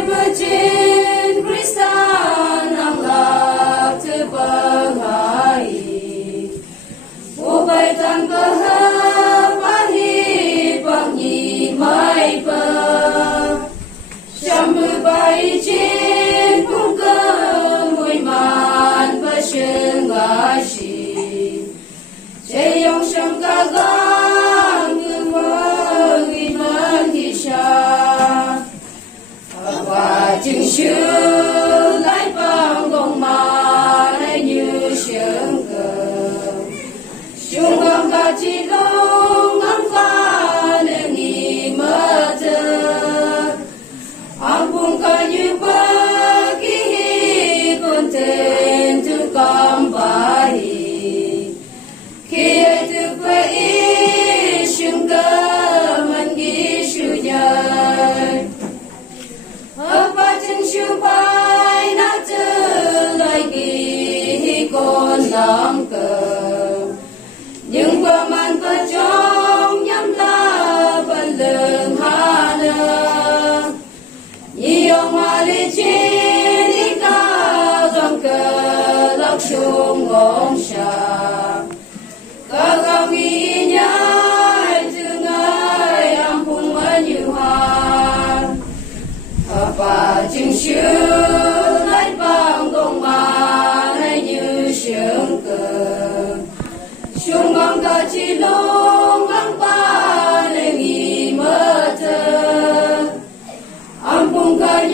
Berjin Kristan ang lạc terbahai, Ubai tan berhapahi pangi mai pa, Syam berbai jin pun kemui man bersengashi, Jeyong syam gagang kemui menghisya. Và chừng xưa lại bằng gồng mà lại như sương cờ chung gom cả chỉ long ngắm pha nên nghi mơ thơ ang bung cả như bơ kí con tên từ cầm bài khi từ quê ý sương cờ mình ghi sự nhờ apa chân siêu bay na chư lời kỳ con lòng cờ nhưng qua màn qua trong nhắm la phần lường hà nơ nhiều mà li chi li ca dòng cờ lắc xuống ngón xa ca gam nghi nhai chư ngài am phung ở như hoa và chừng xưa lại bằng gồng mà lại như sương cờ xuống ngắm cả chỉ long ngắm ba lên nghi mơ thơ am cùng cả